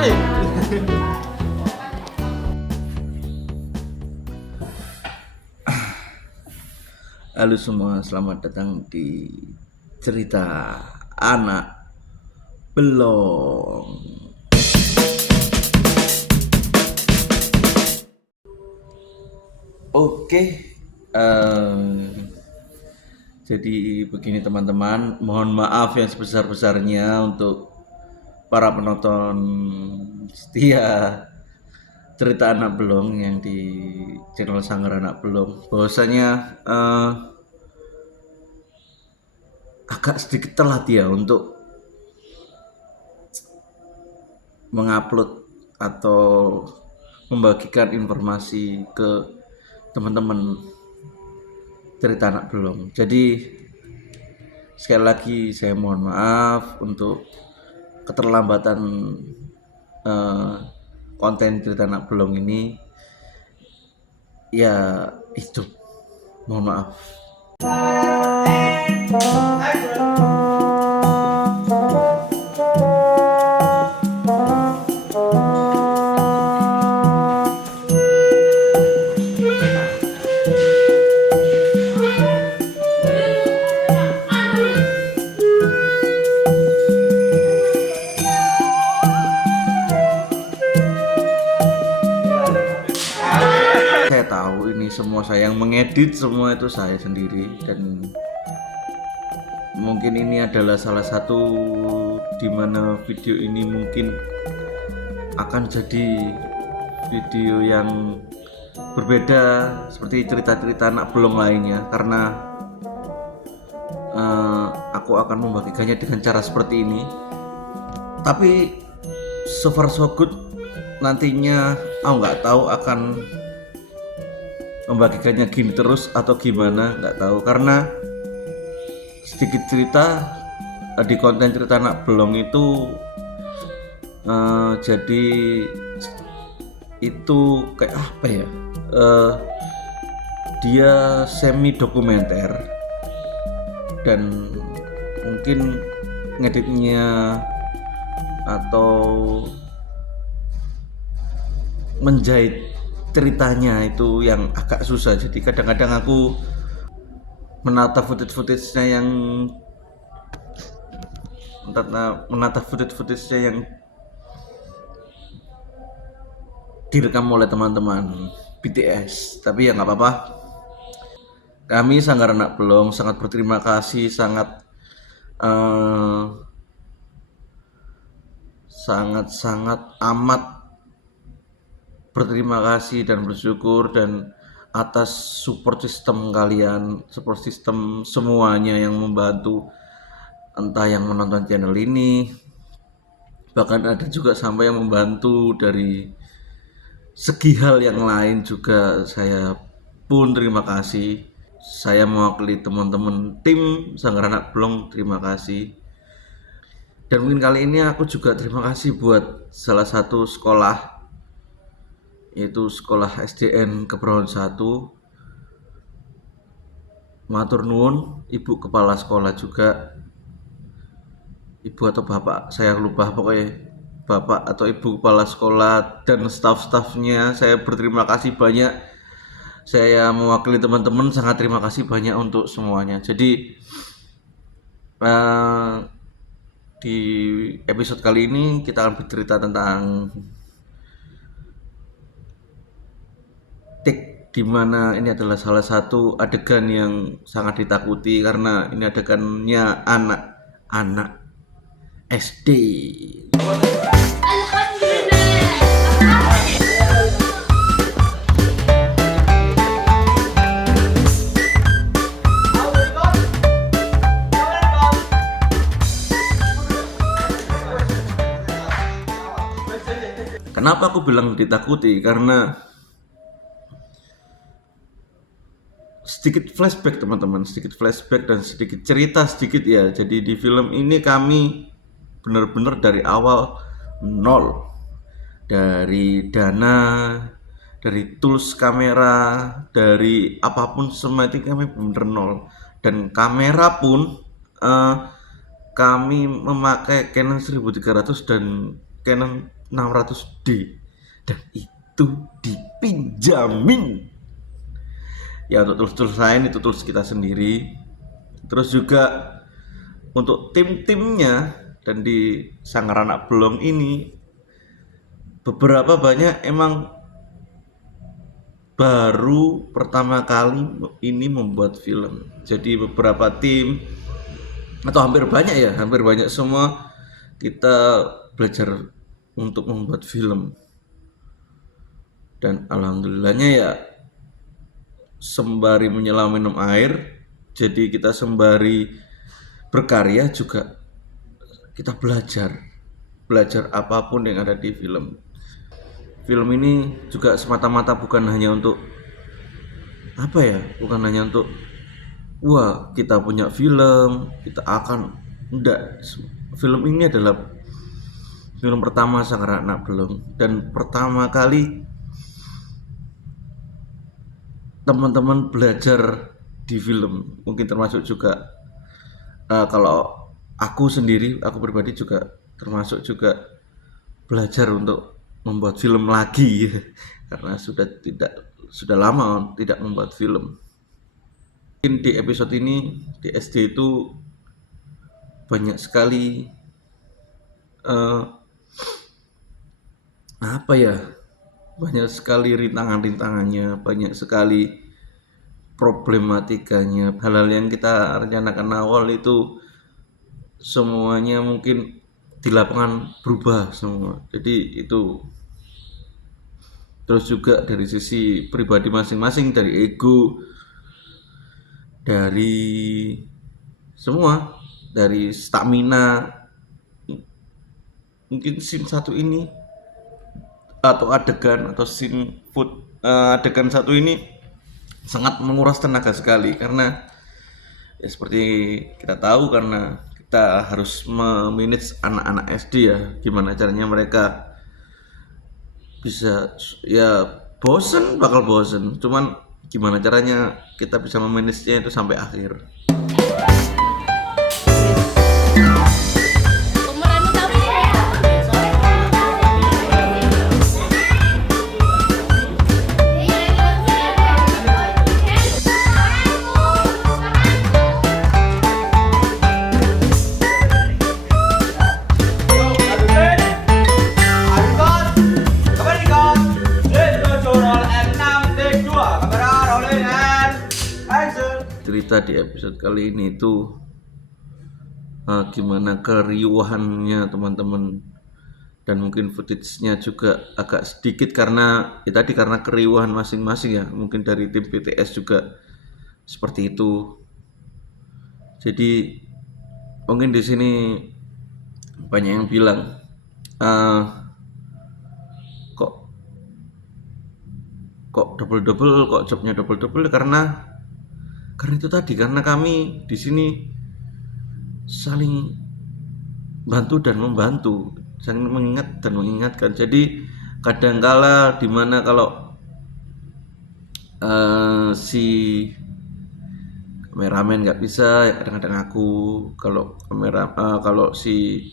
Halo semua, selamat datang di cerita anak belum. Oke, jadi begini teman-teman, mohon maaf yang sebesar-besarnya untuk para penonton setia cerita anak belum yang di channel Sanggar Anak Belum. Bahwasanya agak sedikit telat ya untuk mengupload atau membagikan informasi ke teman-teman cerita anak belum. Jadi sekali lagi saya mohon maaf untuk keterlambatan konten cerita anak belum ini. Ya itu, mohon maaf. Saya tahu ini semua saya yang mengedit, semua itu saya sendiri, dan mungkin ini adalah salah satu dimana video ini mungkin akan jadi video yang berbeda seperti cerita-cerita anak belum lainnya, karena aku akan membagikannya dengan cara seperti ini. Tapi so far so good, nantinya aku nggak tahu akan membagikannya gini terus atau gimana, nggak tahu, karena sedikit cerita di konten cerita anak belum itu jadi itu kayak apa ya, dia semi dokumenter dan mungkin ngeditnya atau menjahit ceritanya itu yang agak susah. Jadi kadang-kadang aku menata footage-nya yang direkam oleh teman-teman BTS. Tapi ya nggak apa-apa, kami Sanggar Anak Belum sangat berterima kasih, sangat amat berterima kasih dan bersyukur dan atas support system kalian, support system semuanya yang membantu, entah yang menonton channel ini, bahkan ada juga sampai yang membantu dari segi hal yang lain juga. Saya pun terima kasih. Saya mewakili teman-teman tim Sanggar Anak Belum, terima kasih. Dan mungkin kali ini aku juga terima kasih buat salah satu sekolah, yaitu sekolah SDN Kebrawon 1. Matur nuwun ibu kepala sekolah juga, ibu atau bapak saya lupa, pokoknya bapak atau ibu kepala sekolah dan staf-stafnya, saya berterima kasih banyak. Saya mewakili teman-teman sangat terima kasih banyak untuk semuanya. Jadi di episode kali ini kita akan bercerita tentang dimana ini adalah salah satu adegan yang sangat ditakuti, karena ini adegannya anak SD. Kenapa aku bilang ditakuti? Karena sedikit flashback teman-teman, sedikit flashback dan sedikit cerita sedikit ya. Jadi di film ini kami benar-benar dari awal nol, dari dana, dari tools kamera, dari apapun semua itu kami benar nol. Dan kamera pun kami memakai Canon 1300 dan Canon 600D dan itu dipinjamin. Ya untuk tools-tools lain itu tools kita sendiri. Terus juga untuk tim-timnya dan di Sanggar Anak Belum ini beberapa banyak emang baru pertama kali ini membuat film. Jadi beberapa tim atau hampir banyak semua kita belajar untuk membuat film. Dan alhamdulillahnya ya sembari menyelam minum air, jadi kita sembari berkarya juga kita belajar apapun yang ada di film. Film ini juga semata-mata bukan hanya untuk bukan hanya untuk wah kita punya film, kita akan enggak. Film ini adalah film pertama Sanggar Anak Belum dan pertama kali teman-teman belajar di film, mungkin termasuk juga kalau aku pribadi juga termasuk juga belajar untuk membuat film lagi karena sudah lama tidak membuat film. Mungkin di episode ini di SD itu banyak sekali banyak sekali rintangannya, banyak sekali problematikanya. Hal-hal yang kita rencanakan awal itu semuanya mungkin di lapangan berubah semua. Jadi itu terus juga dari sisi pribadi masing-masing, dari ego, dari semua, dari stamina. Mungkin scene satu ini atau adegan atau scene adegan satu ini sangat menguras tenaga sekali karena ya seperti kita tahu karena kita harus memanage anak-anak SD ya, gimana caranya mereka bisa ya bakal bosen, cuman gimana caranya kita bisa memanage-nya itu sampai akhir. Cerita di episode kali ini itu gimana keriuhannya teman-teman, dan mungkin footage-nya juga agak sedikit karena karena keriuhan masing-masing ya, mungkin dari tim BTS juga seperti itu. Jadi mungkin di sini banyak yang bilang kok double kok jobnya double karena itu tadi, karena kami di sini saling bantu dan membantu, saling mengingat dan mengingatkan. Jadi kadangkala dimana kalau si kameramen nggak bisa, ya kadang-kadang aku, kalau si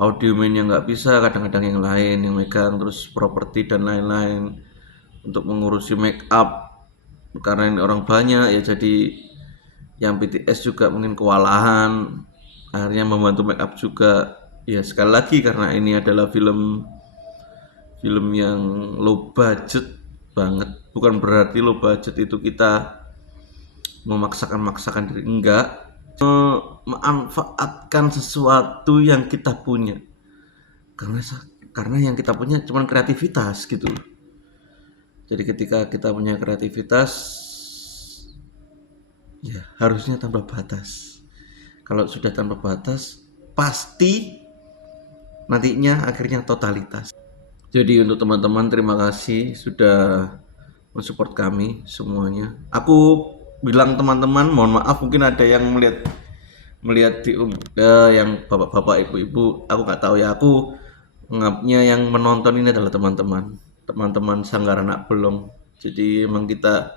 audioman yang nggak bisa, kadang-kadang yang lain yang megang, terus properti dan lain-lain untuk mengurusi make up. Karena ini orang banyak ya, jadi yang BTS juga mungkin kewalahan, akhirnya membantu make up juga ya. Sekali lagi karena ini adalah film yang low budget banget, bukan berarti low budget itu kita memaksakan diri, enggak, memanfaatkan sesuatu yang kita punya, karena yang kita punya cuma kreativitas gitu. Jadi ketika kita punya kreativitas, ya harusnya tanpa batas. Kalau sudah tanpa batas, pasti nantinya akhirnya totalitas. Jadi untuk teman-teman, terima kasih sudah mensupport kami semuanya. Aku bilang teman-teman, mohon maaf mungkin ada yang melihat di yang bapak-bapak, ibu-ibu, aku nggak tahu ya. Aku ngapnya yang menonton ini adalah teman-teman Sanggar Anak Belum. Jadi emang kita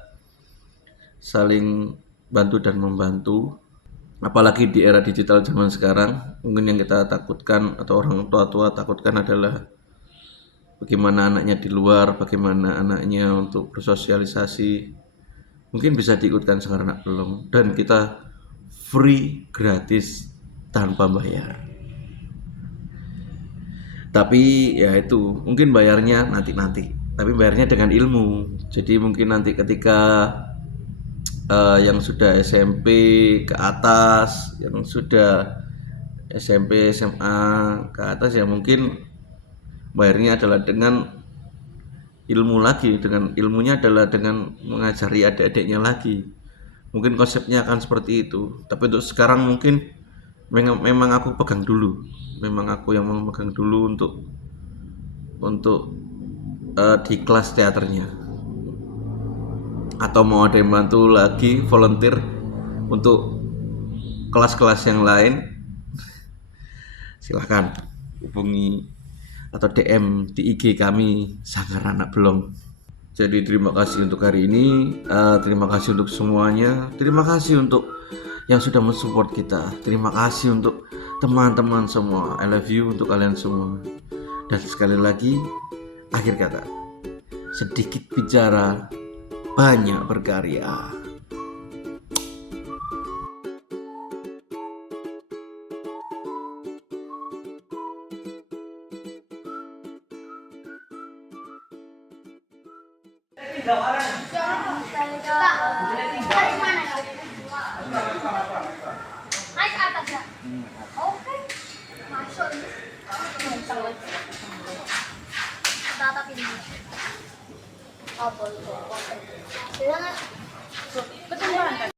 saling bantu dan membantu. Apalagi di era digital zaman sekarang, mungkin yang kita takutkan atau orang tua-tua takutkan adalah bagaimana anaknya di luar, bagaimana anaknya untuk bersosialisasi. Mungkin bisa diikutkan sekarang anak belum, dan kita free gratis tanpa bayar. Tapi ya itu mungkin bayarnya nanti-nanti. Tapi bayarnya dengan ilmu. Jadi mungkin nanti ketika yang sudah SMP ke atas, yang sudah SMP, SMA ke atas ya mungkin bayarnya adalah dengan ilmu lagi, dengan ilmunya adalah dengan mengajari adik-adiknya lagi. Mungkin konsepnya akan seperti itu. Tapi untuk sekarang mungkin memang aku pegang dulu. Memang aku yang memegang dulu untuk di kelas teaternya. Atau mau ada yang bantu lagi volunteer untuk kelas-kelas yang lain, silahkan hubungi atau DM di IG kami Sanggar Anak Belum. Jadi terima kasih untuk hari ini, terima kasih untuk semuanya, terima kasih untuk yang sudah mensupport kita, terima kasih untuk teman-teman semua, I love you untuk kalian semua. Dan sekali lagi, akhir kata, sedikit bicara, banyak berkarya. Naik ke atas ya? Oke. Masuk. Tatap ini. Oh, boleh. Betul banget.